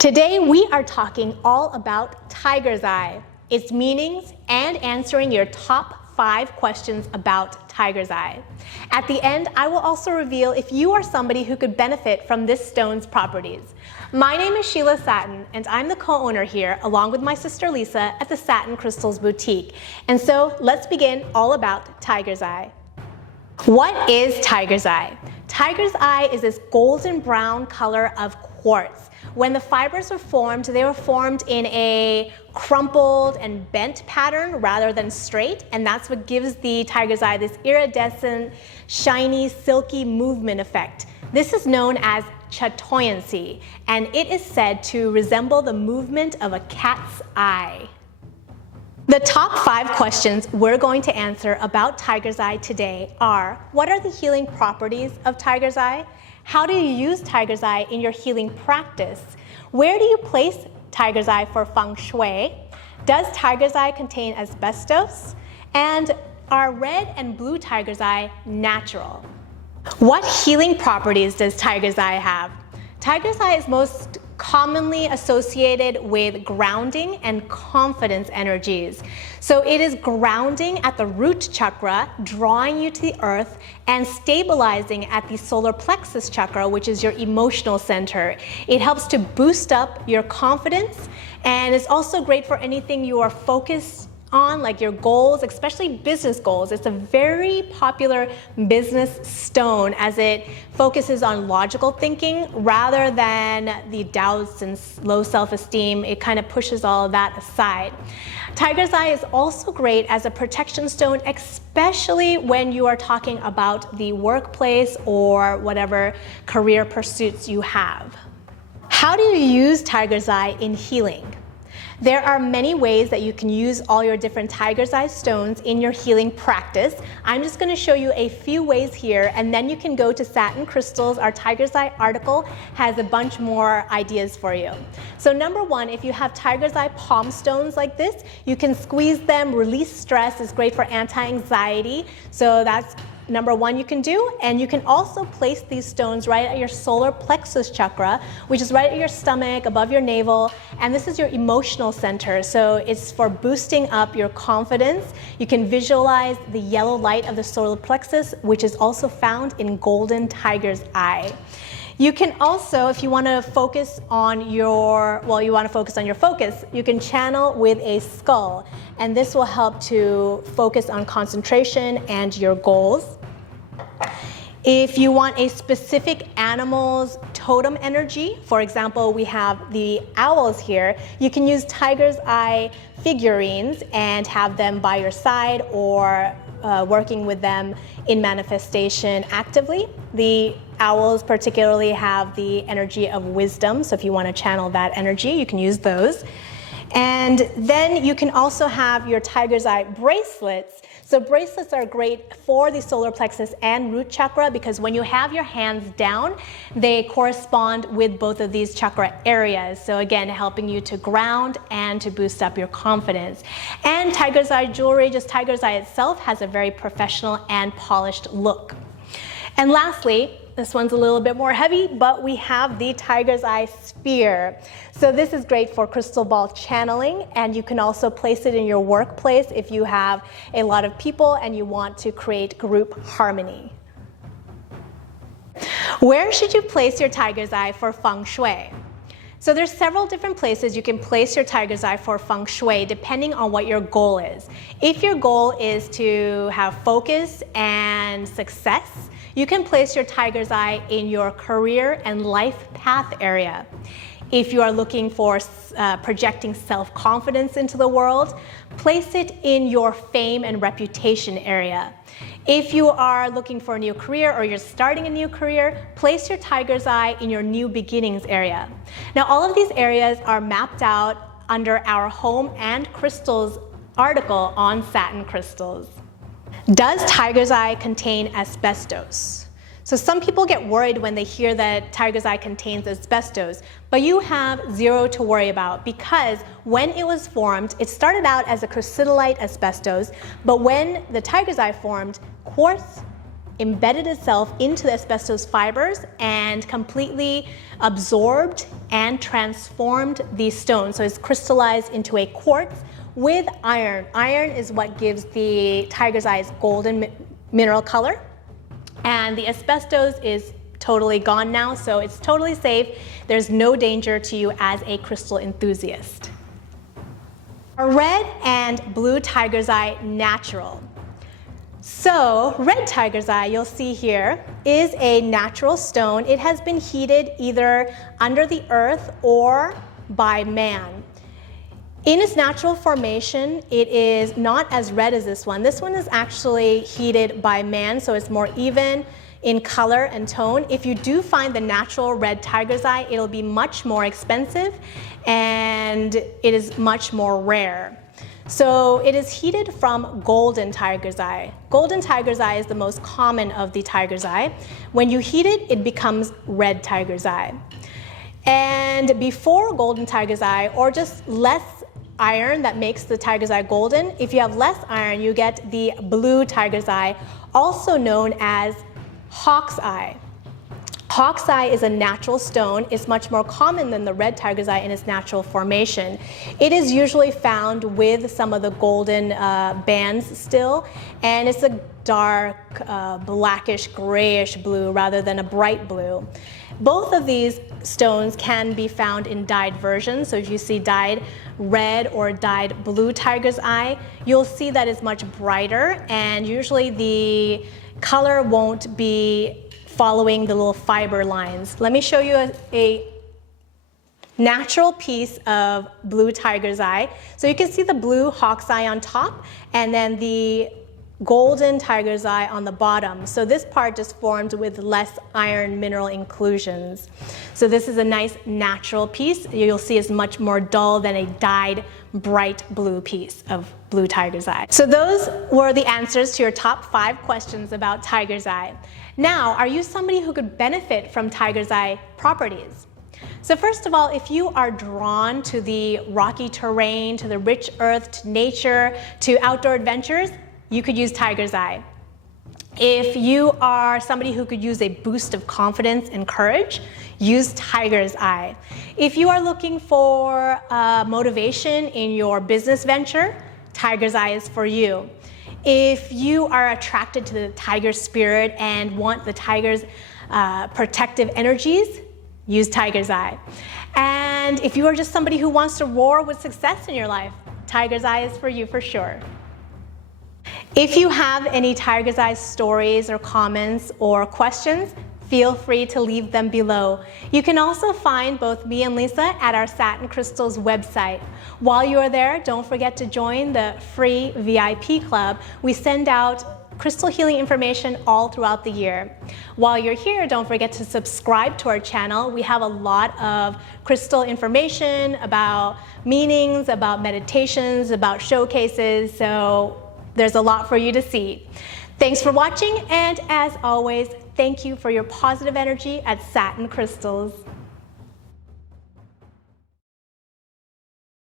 Today we are talking all about tiger's eye, its meanings, and answering your top 5 questions about tiger's eye. At the end, I will also reveal if you are somebody who could benefit from this stone's properties. My name is Sheila Satin, and I'm the co-owner here, along with my sister Lisa, at the Satin Crystals boutique. And so let's begin all about tiger's eye. What is tiger's eye? Tiger's eye is this golden brown color of quartz. When the fibers were formed, they were formed in a crumpled and bent pattern rather than straight, and that's what gives the tiger's eye this iridescent, shiny, silky movement effect. This is known as chatoyancy, and it is said to resemble the movement of a cat's eye. The top 5 questions we're going to answer about tiger's eye today are: what are the healing properties of tiger's eye? How do you use tiger's eye in your healing practice? Where do you place tiger's eye for Feng Shui? Does tiger's eye contain asbestos? And are red and blue tiger's eye natural? What healing properties does tiger's eye have? Tiger's eye is most commonly associated with grounding and confidence energies. So it is grounding at the root chakra, drawing you to the earth, and stabilizing at the solar plexus chakra, which is your emotional center. It helps to boost up your confidence, and it's also great for anything you are focused on, like your goals, especially business goals. It's a very popular business stone as it focuses on logical thinking rather than the doubts and low self-esteem. It kind of pushes all of that aside. Tiger's eye is also great as a protection stone, especially when you are talking about the workplace or whatever career pursuits you have. How do you use tiger's eye in healing? There are many ways that you can use all your different tiger's eye stones in your healing practice. I'm just going to show you a few ways here, and then you can go to Satin Crystals. Our tiger's eye article has a bunch more ideas for you. So number 1, if you have tiger's eye palm stones like this, you can squeeze them, release stress. It's great for anti-anxiety. So that's number 1 you can do. And you can also place these stones right at your solar plexus chakra, which is right at your stomach, above your navel. And this is your emotional center. So it's for boosting up your confidence. You can visualize the yellow light of the solar plexus, which is also found in golden tiger's eye. You can also, if you want to focus on your, focus, you can channel with a skull. And this will help to focus on concentration and your goals. If you want a specific animal's totem energy, for example, we have the owls here, you can use tiger's eye figurines and have them by your side or working with them in manifestation actively. The owls particularly have the energy of wisdom, so if you want to channel that energy, you can use those. And then you can also have your tiger's eye bracelets. So bracelets are great for the solar plexus and root chakra because when you have your hands down, they correspond with both of these chakra areas. So again, helping you to ground and to boost up your confidence. And tiger's eye jewelry, just tiger's eye itself, has a very professional and polished look. And lastly, this one's a little bit more heavy, but we have the tiger's eye sphere. So this is great for crystal ball channeling, and you can also place it in your workplace if you have a lot of people and you want to create group harmony. Where should you place your tiger's eye for Feng Shui? So there's several different places you can place your tiger's eye for Feng Shui depending on what your goal is. If your goal is to have focus and success, you can place your tiger's eye in your career and life path area. If you are looking for projecting self-confidence into the world, place it in your fame and reputation area. If you are looking for a new career or you're starting a new career, place your tiger's eye in your new beginnings area. Now, all of these areas are mapped out under our home and crystals article on Satin Crystals. Does tiger's eye contain asbestos? So some people get worried when they hear that tiger's eye contains asbestos, but you have zero to worry about because when it was formed, it started out as a chrysotolite asbestos, but when the tiger's eye formed, quartz embedded itself into the asbestos fibers and completely absorbed and transformed these stones. So it's crystallized into a quartz with iron. Iron is what gives the tiger's eye's golden mineral color. And the asbestos is totally gone now, so it's totally safe. There's no danger to you as a crystal enthusiast. Are red and blue tiger's eye natural? So red tiger's eye, you'll see here, is a natural stone. It has been heated either under the earth or by man. In its natural formation, it is not as red as this one. This one is actually heated by man, so it's more even in color and tone. If you do find the natural red tiger's eye, it'll be much more expensive and it is much more rare. So it is heated from golden tiger's eye. Golden tiger's eye is the most common of the tiger's eye. When you heat it, it becomes red tiger's eye. And before golden tiger's eye, or just less iron that makes the tiger's eye golden, if you have less iron, you get the blue tiger's eye, also known as hawk's eye. Hawk's eye is a natural stone. It's much more common than the red tiger's eye in its natural formation. It is usually found with some of the golden bands still, and it's a dark blackish grayish blue rather than a bright blue. Both of these stones can be found in dyed versions. So if you see dyed red or dyed blue tiger's eye, you'll see that it's much brighter, and usually the color won't be following the little fiber lines. Let me show you a natural piece of blue tiger's eye. So you can see the blue hawk's eye on top and then the golden tiger's eye on the bottom. So this part just formed with less iron mineral inclusions. So this is a nice natural piece. You'll see it's much more dull than a dyed bright blue piece of blue tiger's eye. So those were the answers to your top 5 questions about tiger's eye. Now, are you somebody who could benefit from tiger's eye properties? So first of all, if you are drawn to the rocky terrain, to the rich earth, to nature, to outdoor adventures, you could use tiger's eye. If you are somebody who could use a boost of confidence and courage, use tiger's eye. If you are looking for motivation in your business venture, tiger's eye is for you. If you are attracted to the tiger spirit and want the tiger's protective energies, use tiger's eye. And if you are just somebody who wants to roar with success in your life, tiger's eye is for you for sure. If you have any tiger's eye stories or comments or questions, feel free to leave them below. You can also find both me and Lisa at our Satin Crystals website. While you are there, don't forget to join the free VIP club. We send out crystal healing information all throughout the year. While you're here, don't forget to subscribe to our channel. We have a lot of crystal information about meanings, about meditations, about showcases, so there's a lot for you to see. Thanks for watching, and as always, thank you for your positive energy at Satin Crystals.